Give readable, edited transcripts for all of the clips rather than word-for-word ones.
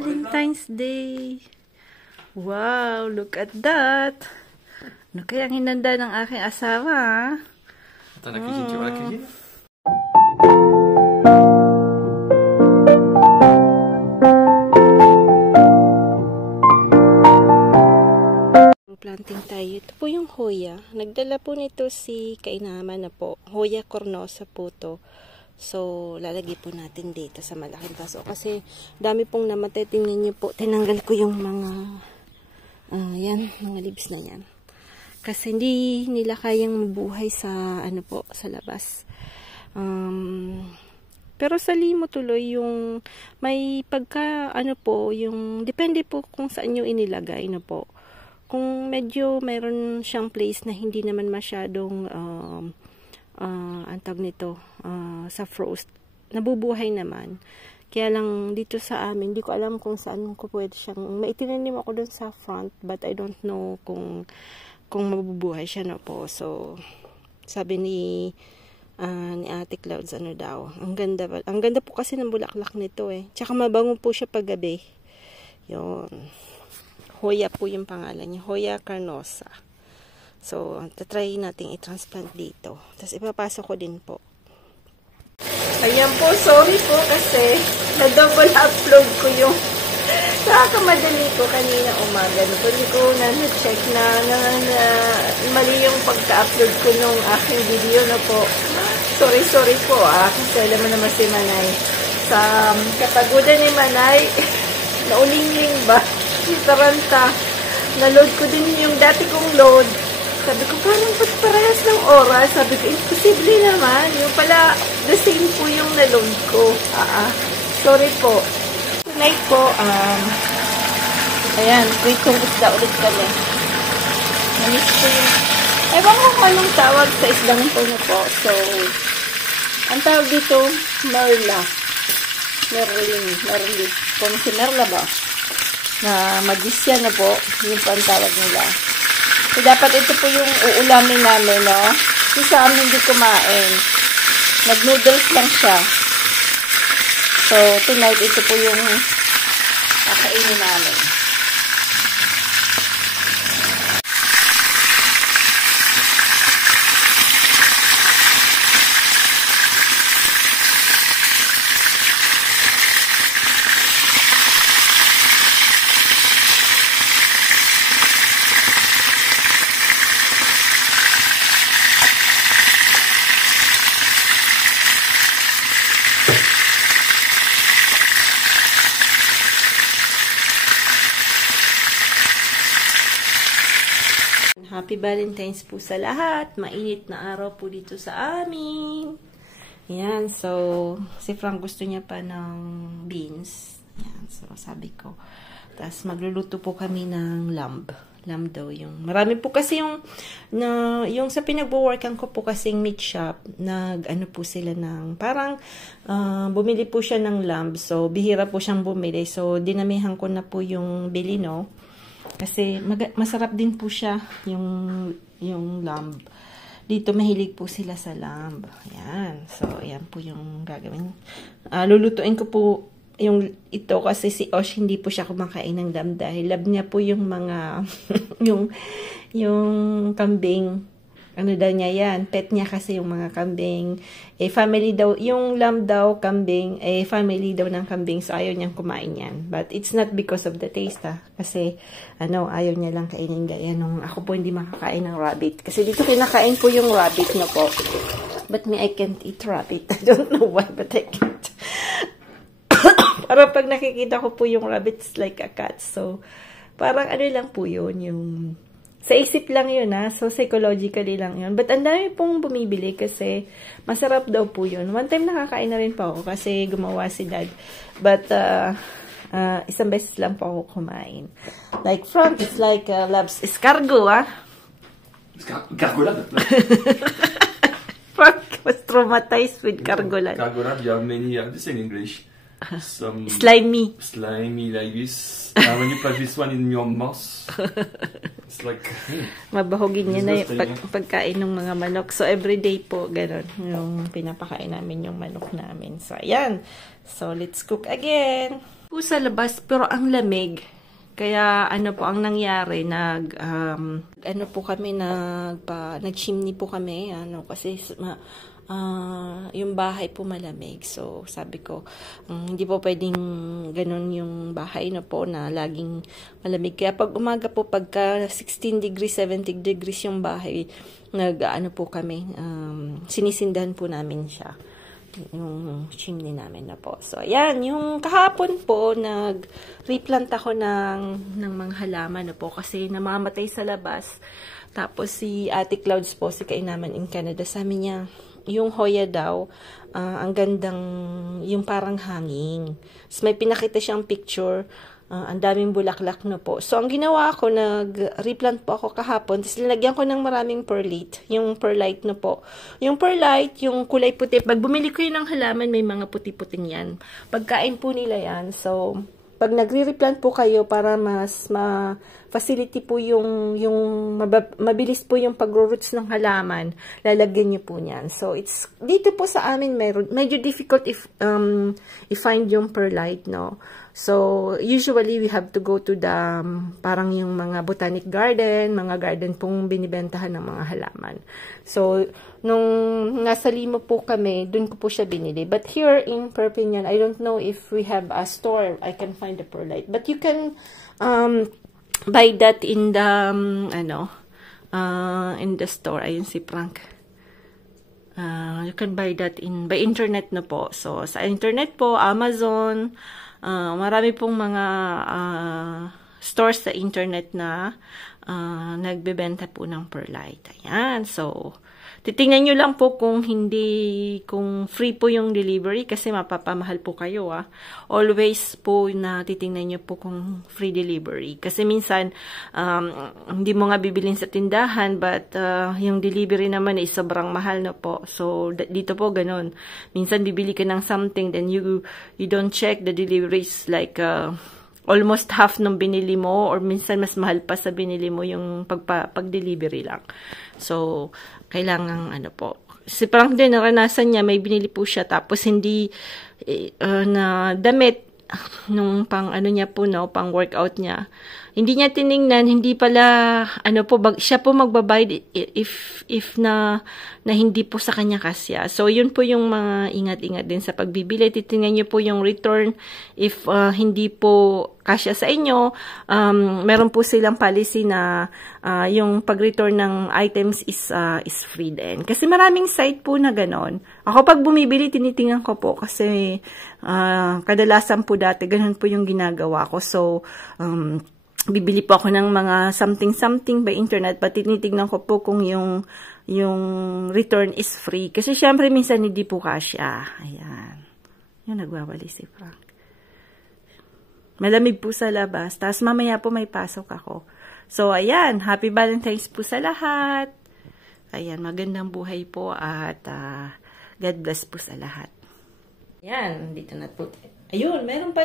Valentine's Day. Wow, look at that. Ano kaya ang hinanda ng aking asawa? Planting tayo. Ito po yung Hoya. Nagdala po nito si Kainaman na po. Hoya cornosa po to. So, lalagay po natin dito sa malaking paso. Kasi, dami pong namatay. Tingnan nyo po. Tinanggal ko yung mga, yan, mga leaves na yan. Kasi, hindi nila kayang mabuhay sa, ano po, sa labas. Pero sa limo tuloy, yung, may pagka, ano po, yung, depende po kung saan nyo inilagay, na po. Kung medyo mayroon siyang place na hindi naman masyadong, ang tawag nito, sa frost, nabubuhay naman. Kaya lang dito sa amin, hindi ko alam kung saan ko pwede siyang, may itinanim ako dun sa front, but I don't know kung mabubuhay siya na po. So, sabi ni Ate Clouds, ano daw, ang ganda po kasi ng bulaklak nito eh. Tsaka mabango po siya paggabi. Yun. Hoya po yung pangalan niya, Hoya carnosa. So, tatry natin i-transplant dito. Tapos, ipapasok ko din po. Ayan po, sorry po kasi na-double upload ko yung nakakamadali ko kanina umaga. Hindi ko na-check na mali yung pagka-upload ko nung aking video na po. Sorry po kasi alam mo naman si Manay. Sa kapagudan ni Manay, naulingling ba? Si Taranta. Na-load ko din yung dati kong load. Sabi ko, parang parehas ng oras. Sabi ko, imposible naman. Yung pala, the same po yung na-load ko. Sorry po. Tonight po, ayan, pritong isda ulit kami. Namis ko yung, ewan ko kung anong tawag sa isdang ito na po. So, ang tawag dito, Merla. Merli. Kung si Merla ba? Na magician na po, yung pantawag nila. So, dapat ito po yung uulamin namin, no? Kasi sa amin hindi kumain. Nag-noodles lang siya. So, tonight, ito po yung kakainin namin. Happy Valentine's po sa lahat. Mainit na araw po dito sa amin. Ayan, so, si Frank gusto niya pa ng beans. Ayan, so, sabi ko. Tapos, magluluto po kami ng lamb. Lamb daw yung, marami po kasi yung sa pinagwo-workan ko po kasing meat shop, ano po sila ng, parang, bumili po siya ng lamb. So, bihira po siyang bumili. So, dinamihan ko na po yung bili, no? Kasi masarap din po siya yung lamb. Dito mahilig po sila sa lamb. Ayan. So, ayan po yung gagawin. Lulutuin ko po ito kasi si Osh hindi po siya kumakain ng lamb dahil love niya po yung mga yung kambing. Ano daw niya yan? Pet niya kasi yung mga kambing. Family daw, yung lamb daw, kambing, family daw ng kambing. So, ayaw niyang kumain yan. But, it's not because of the taste, Kasi, ayaw niya lang kainin gaya nung ako po hindi makakain ng rabbit. Kasi dito kinakain po yung rabbit na po. But me, I can't eat rabbit. I don't know why, but I can't. Parang pag nakikita ko po yung rabbit, it's like a cat. So, parang ano lang po yun, yung sa isip lang yun, So, psychologically lang yun. But, ang dami pong bumibili kasi masarap daw po yun. One time nakakain na rin po ako kasi gumawa si Dad. But, isang beses lang po ako kumain. Like, Frank, it's like, loves escargot, Cargolade. Frank was traumatized with cargolade. Cargolade, there are many, this in English. Some slimy like this. When you put this one in your mouth, it's like mabahugin niya na yung pagkain ng mga manok. So everyday po ganun yung pinapakain namin yung manok namin. So ayan. So let's cook again. po sa labas, pero ang lamig. Kaya ano po ang nangyari, ano po kami, nag-chimney po kami, kasi yung bahay po malamig. So, sabi ko, hindi po pwedeng ganun yung bahay na po na laging malamig. Kaya pag umaga po, pagka 16 degrees, 17 degrees yung bahay, ano po kami, sinisindahan po namin siya. Yung chimney namin na po. So, ayan, yung kahapon po, nag-replant ako ng mga halaman na po kasi namamatay sa labas. Tapos, si Ate Clouds po, si kainaman in Canada, sabi niya, yung Hoya daw, ang gandang, yung parang hanging. So, may pinakita siyang picture, ang daming bulaklak na po. So, ang ginawa ko, nag-replant po ako kahapon. Tapos, linagyan ko ng maraming perlite. Yung perlite na po. Yung perlite, yung kulay puti. Pag bumili ko yun ng halaman, may mga puti-puting yan. Pagkain po nila yan. So, pag nagre-replant po kayo para mas facility po yung mabilis po yung pag-roots ng halaman, lalagyan niyo po niyan. So, dito po sa amin, medyo difficult i-find yung perlite, no? So, usually, we have to go to the, parang yung mga botanic garden, mga garden pong binibentahan ng mga halaman. So, nung nasa Lima po kami, dun ko po siya binili. But here in Perpignan, I don't know if we have a store I can find the perlite. But you can buy that in the, in the store. Ayun si Frank. You can buy that by internet na po. So, sa internet po, Amazon, marami pong mga stores sa internet na nagbebenta po ng perlite. Ayan. So, titingnan nyo lang po kung free po yung delivery kasi mapapamahal po kayo, Always po na titingnan nyo po kung free delivery. Kasi minsan, hindi mo nga bibilin sa tindahan but yung delivery naman ay sobrang mahal na po. So, dito po ganun. Minsan bibili ka ng something then you don't check the delivery is like almost half ng binili mo or minsan mas mahal pa sa binili mo yung pag-delivery lang. So, kailangan po. Si Frank din, naranasan niya, may binili po siya tapos hindi na damit nung pang niya po, pang workout niya. Hindi niya tiningnan, hindi pala, siya po magbabayad if na hindi po sa kanya kasya. So, yun po yung mga ingat-ingat din sa pagbibili. Titingnan niyo po yung return if hindi po kasya sa inyo. Meron po silang policy na yung pag-return ng items is free din. Kasi maraming site po na ganon. Ako pag bumibili, tinitingnan ko po kasi kadalasan po dati, ganon po yung ginagawa ko. So, bibili po ako ng mga something by internet, but tinitignan ko po kung yung return is free. Kasi syempre minsan hindi po kasya. Ayan. Yung nagwawali si Frank. Malamig po sa labas. Tapos mamaya po may pasok ako. So ayan, happy Valentine's po sa lahat. Ayan, magandang buhay po at God bless po sa lahat. Ayan, dito na po. Ayun, meron pa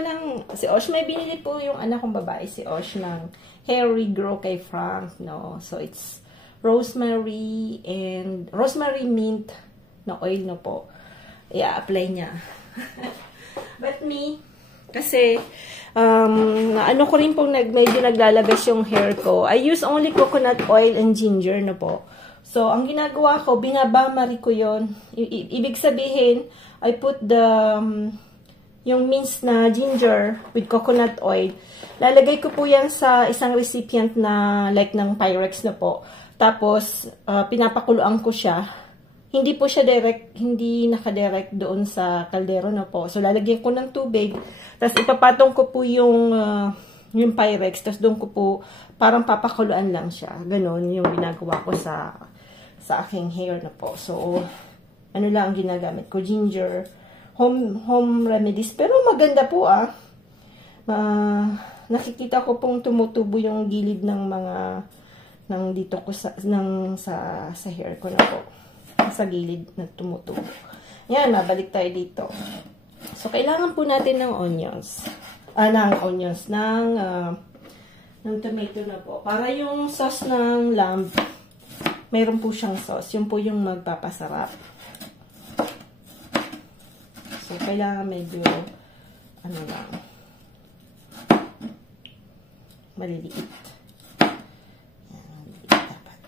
si Osh, may binili po yung anak kong babae, si Osh, ng hair regrow kay Frank, no? So, it's rosemary mint na oil, no po. I-apply niya. But me, kasi, ko rin pong medyo naglalagas yung hair ko. I use only coconut oil and ginger, no po. So, ang ginagawa ko, binabamari ko yun. Ibig sabihin, I put yung minced na ginger with coconut oil. Lalagay ko po yan sa isang recipient na like ng Pyrex na po. Tapos, pinapakuluan ko siya. Hindi po siya hindi nakadirect doon sa kaldero na po. So, lalagyan ko ng tubig. Tapos, ipapatong ko po yung Pyrex. Tapos, doon ko po, parang papakuluan lang siya. Ganon yung ginagawa ko sa aking hair na po. So, ano lang ang ginagamit ko? Ginger, home remedies. Pero maganda po nakikita ko pong tumutubo yung gilid ng dito ko sa hair ko na po. Sa gilid na tumutubo. Yan, mabalik tayo dito. So, kailangan po natin ng onions. Ng tomato na po. Para yung sauce ng lamb, mayroon po siyang sauce. Yun po yung magpapasarap. So, kailangan medyo, lang, maliliit. Yan, maliliit dapat.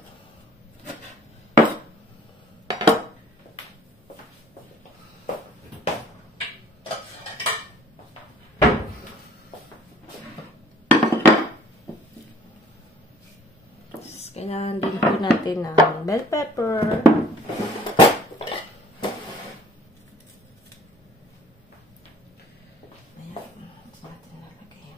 Kailangan din po natin ng bell pepper. Ayan. Ito natin nalagay.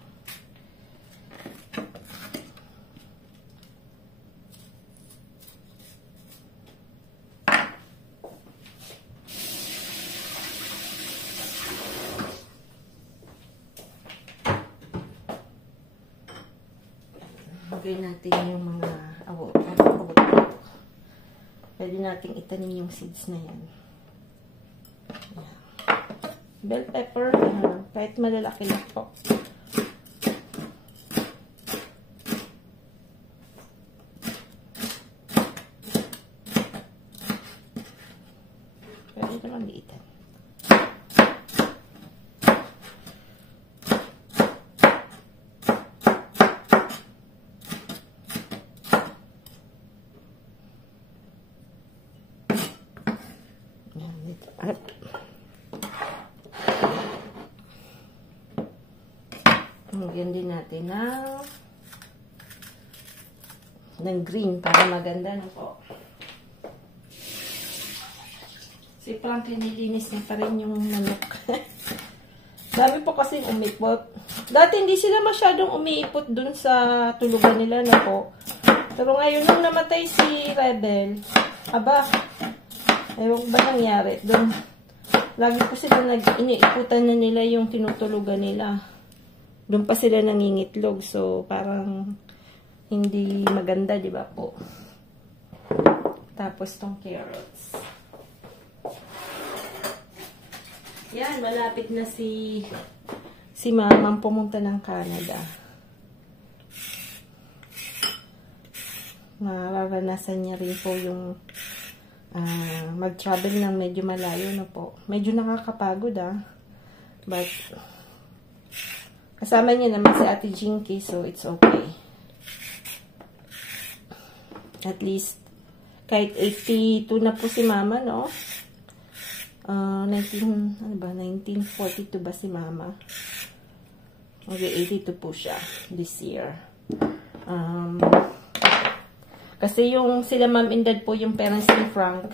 Lagay natin yung mga pwede nating itanim yung seeds na yan. Ayan. Bell pepper, kahit malalaki lang po. Pwede naman liitan. Lagyan din natin ng green para maganda na po. Si Frank, nilinis niya pa rin yung manok. Dami po kasi umipot. Dati hindi sila masyadong umiipot dun sa tulugan nila na po. Pero ngayon, nung namatay si Rebel, aba, ewan ba nangyari? Doon, lagi po sila iniiputan na nila yung tinutulugan nila. Doon pa sila nangingitlog. So, parang hindi maganda, di ba po? Tapos, tong carrots. Yan, malapit na si mamang pumunta ng Canada. Mararanasan niya rin po yung mag-travel ng medyo malayo na po. Medyo nakakapagod But, kasama niya naman si Ate Jinky, so it's okay. At least, kahit 82 na po si Mama, no? 1942 ba si Mama? Okay, 82 po siya this year. Kasi yung sila Mom and Dad po, yung parents ni Frank,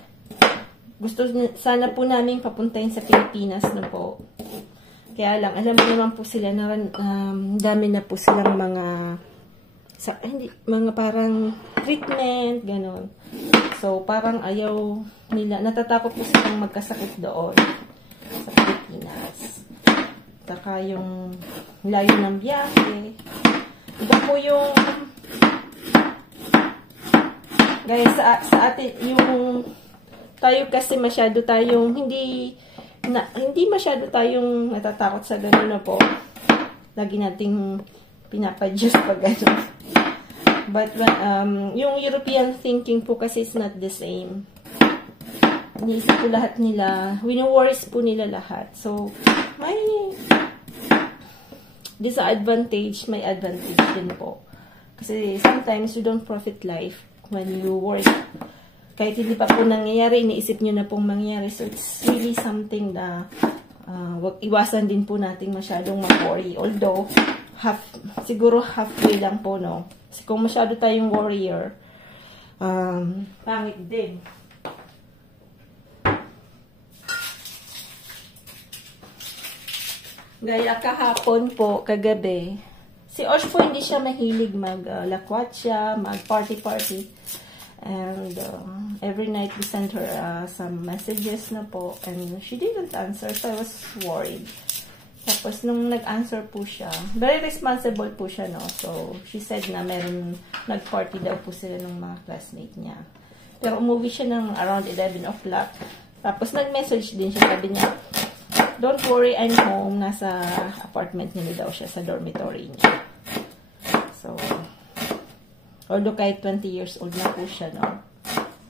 gusto sana po namin papuntahin sa Pilipinas na po. Kaya lang, alam mo naman po sila na dami na po silang mga parang treatment, ganon. So, parang ayaw nila, natatakot po silang magkasakit doon sa Pilipinas. Saka yung layo ng biyahe. Iba po yung gaya sa atin, yung tayo kasi masyado tayong hindi masyado tayong natatakot sa gano'n na po. Lagi nating pinapadjust pag gano'n. But yung European thinking po kasi is not the same. Iniisip po lahat nila, wino-worries po nila lahat. So, may disadvantage, may advantage din po. Kasi sometimes you don't profit life when you work. Kahit hindi pa po nangyayari, iniisip nyo na pong mangyayari. So, it's really something na iwasan din po natin masyadong mag-worry. Although, siguro halfway lang po, no? Kasi kung masyado tayong warrior, pangit din. Gaya kahapon po, kagabi, si Osh po hindi siya mahilig mag-lakwatsa, mag-party-party. And every night we sent her some messages na po. And she didn't answer, so I was worried. Tapos nung nag-answer po siya, very responsible po siya, no? So, she said na nag-party daw po sila ng mga classmate niya. Pero umuwi siya ng around 11 o'clock. Tapos nag-message din siya, sabi niya, don't worry, I'm home. Nasa apartment niya daw siya, sa dormitory niya. So, although kahit 20 years old na po siya, no?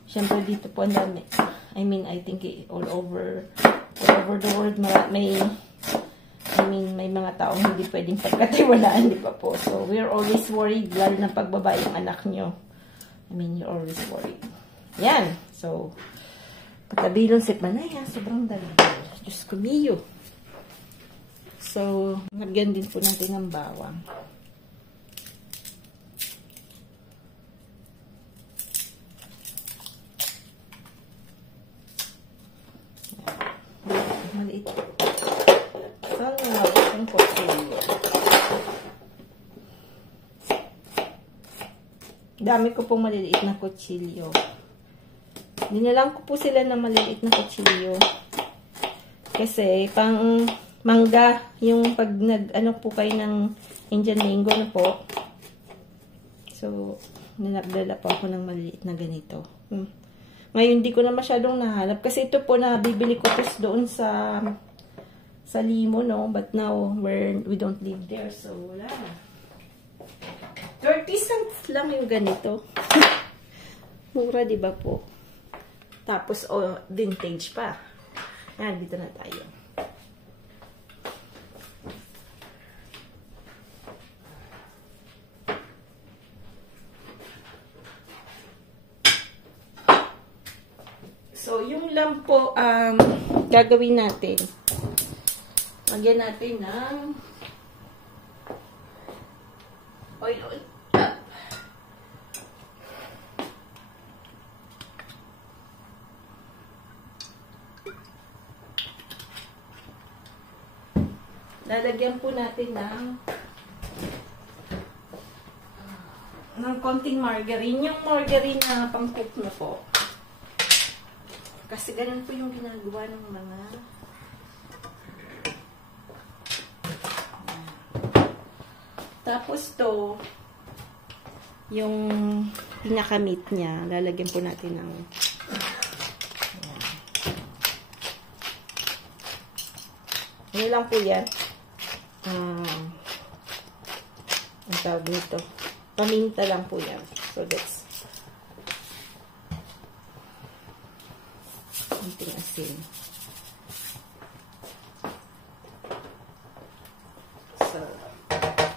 Siyempre dito po ang dami. I mean, I think all over the world may I mean, may mga taong hindi pwedeng pagkatiwalaan, di ba po? So, we're always worried, lalo ng pagbaba yung anak nyo. I mean, you're always worried. Yan. So, patabilon si Panay, ha? Sobrang dali. Diyos ko, Mio. So, lagyan din po natin ng bawang. Maliit. Ang kutsilyo. Dami ko pong maliliit na kutsilyo. Dinalang ko po sila ng maliliit na kutsilyo. Kasi, pang mangga, yung pag ano po kayo ng Indian mango na po. So, nagdala po ako ng maliliit na ganito. Ngayon, hindi ko na masyadong nahanap. Kasi ito po na bibili ko doon sa Limo, no? But now, we don't live there. So, wala na. 30 cents lang yung ganito. Mura, di ba po? Tapos, vintage pa. Yan, dito na tayo. So, yung lamp po, gagawin natin. Lagyan natin ng oil. Lalagyan po natin ng konting margarine. Yung margarine na pang-cook na po. Kasi ganun po yung ginagawa ng mga tapos to yung pinakamit niya, lalagyan po natin ng ano lang po yan, ang tawag nito, paminta lang po yan. So that's konting asin. So,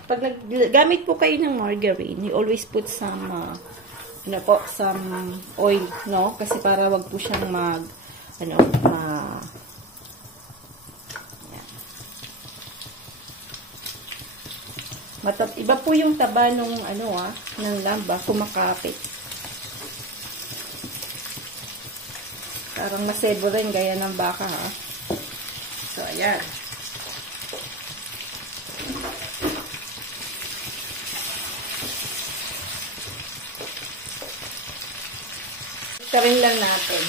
pag gamit po kayo ng margarine, you always put some some oil, no? Kasi para wag po siyang iba po yung taba ng ng lamba, kumakapit. Parang masebo rin gaya ng baka, ha? So, ayan. Ito rin lang natin.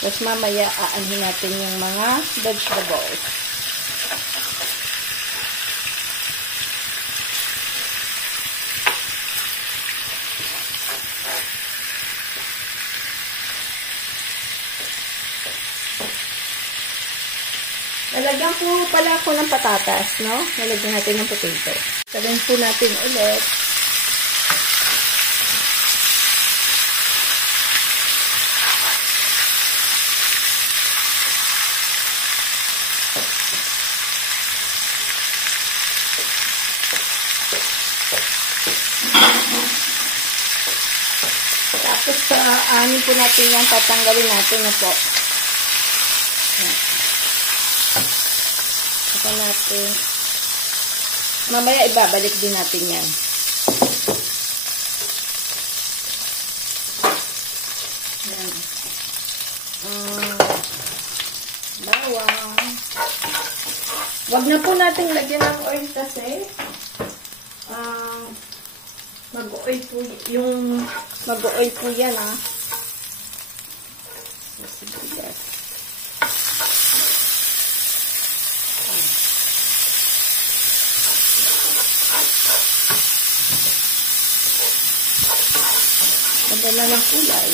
Tapos mamaya aanhin natin yung mga vegetables. Lalagyan po pala ako ng patatas, no? Lalagyan natin ng potato. Lagyan po natin ulit. Tapos aanin po natin yan, tatanggalin natin na po. Saka natin, mamaya ibabalik din natin yan. Yan. Bawang. Wag na po natin lagyan ng oil kasi mag-oil po yan, ha. So, sibuyas. Maganda ng kulay.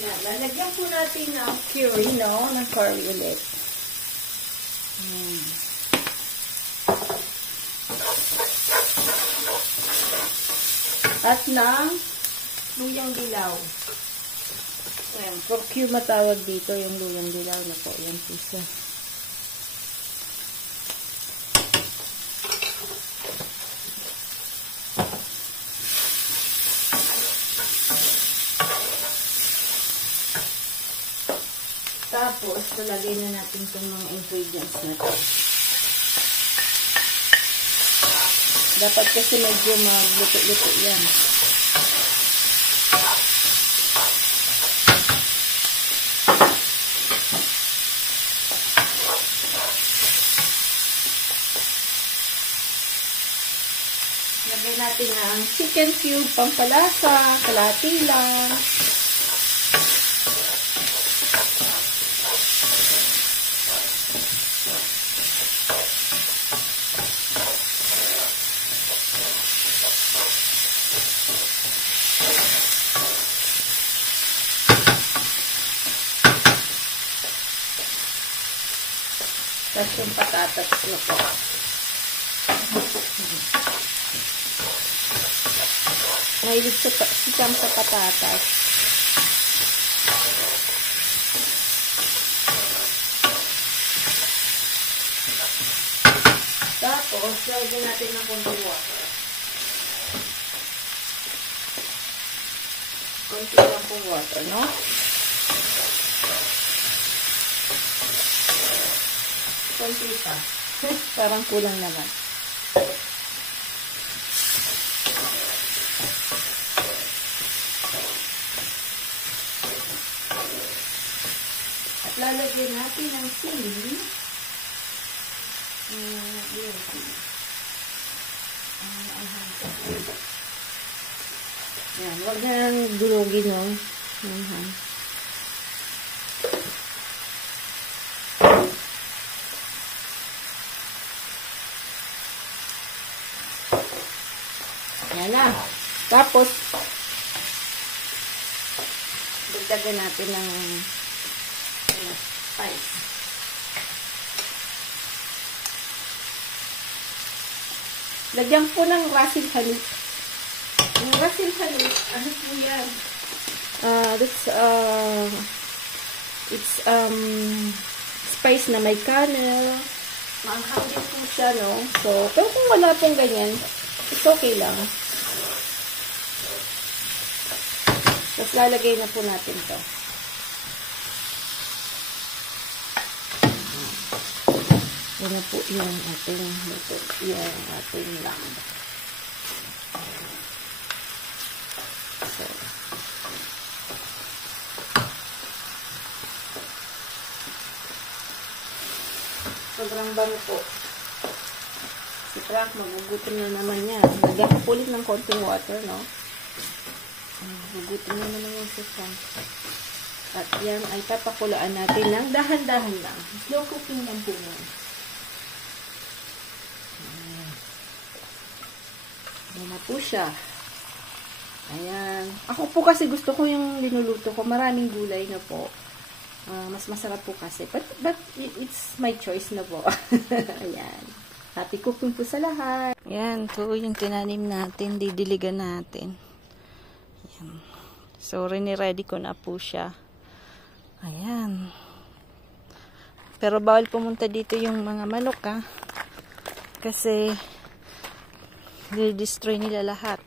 Yan, lalagyan po natin ng curry, no? Ng curry ulit. At ng luyang dilaw. Ayan, curcuma matawag dito yung luyang dilaw na po. Yan po siya. Tapos, palagay na natin itong mga ingredients na ito. Dapat kasi medyo magluto-luto yan. Lagay natin ang chicken cube, pampalasa, kalahati lang. Tapos yung patatas na po. Mahilig si Cham sa patatas. Tapos, lagyan natin ng konting water. Konti lang pong water, no? Konti pa. Parang kulang naman. At lalagyan natin ng sili. Yan, wag na lang durugin, no? Yan na. Tapos, dagdagan natin ng spice. Lagyan po ng rasil halik. Yung rasil halik, ano po yan? It's spice na may kernel. Maanghang din po siya, no? So, pero kung wala pong ganyan, it's okay lang. Tapos lalagay na po natin to. Yan na po yung ating luto. Yung ating lamb. So, sobrang bango po. Si Frank, magugutom na naman yan. Lagyan ko ulit ng konting water, no? Magugutom na naman yung si Frank. At yan ay papakulaan natin ng dahan-dahan lang. Slow cooking lang po yan. Ayan na po siya. Ayan. Ako po kasi gusto ko yung linuluto ko. Maraming gulay na po. Mas masarap po kasi. But it's my choice na po. Ayan. Happy cooking po sa lahat. Ayan. Ito yung tinanim natin. Didiligan natin. Ayan. So, ready ko na po siya. Ayan. Pero bawal pumunta dito yung mga manok, ha. Kasi i-destroy nila lahat.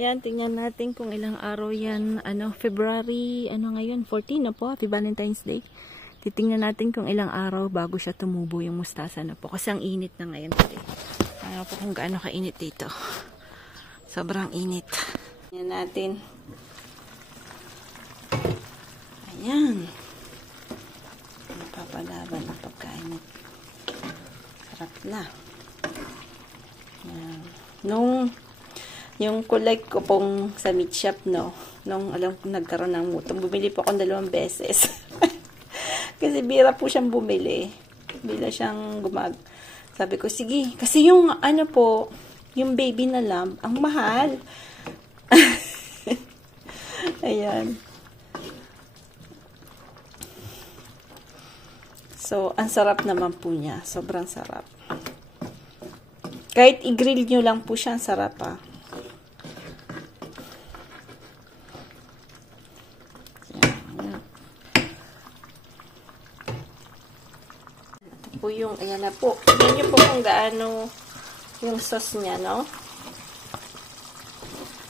Ayan, tingnan natin kung ilang araw yan. February, ngayon? 14 na po. Happy Valentine's Day. Titingnan natin kung ilang araw bago siya tumubo yung mustasa na po. Kasi ang init na ngayon today. Ano po kung gaano kainit dito. Sobrang init. Tingnan natin. Ayan. Napapalaban ang pagkain. Sarap na. Ayan. Yung kulay ko pong sa meat shop, no? Nung alam ko nagkaroon ng mutong, bumili po ako 2 beses. Kasi bira po siyang bumili. Bila siyang Sabi ko, sige. Kasi yung yung baby na lamb, ang mahal. Ayan. So, ang sarap naman po niya. Sobrang sarap. Kahit i-grill nyo lang po siya, ang sarap ah. Ito po yung, ayan na po. Tignan nyo po kung gaano yung sauce niya, no?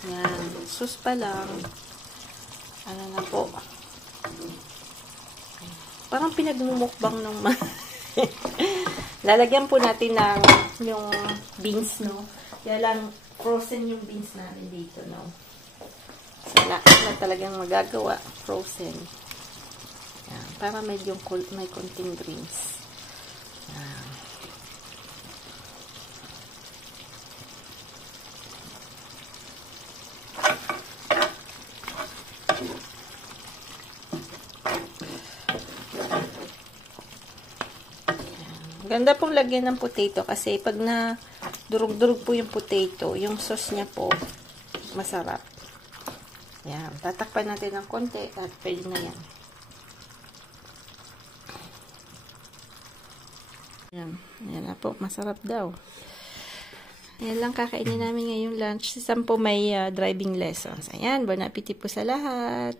Ayan. Sauce pa lang. Ano na po. Parang pinagmumukbang ng lalagyan po natin ng yung beans, no? Kaya lang, frozen yung beans natin dito, no? So, wala talagang magagawa. Frozen. Yan. Para medyo may konting greens. Yan. Ganda pong lagyan ng potato kasi pag na durug-durug po yung potato, yung sauce niya po masarap. Yan. Tatakpan natin ng konti at pwede na yan. Yan. Yan na po. Masarap daw. Yan lang kakainin namin ngayong lunch. Si Sam po may driving lessons. Ayan. Bon appetit po sa lahat.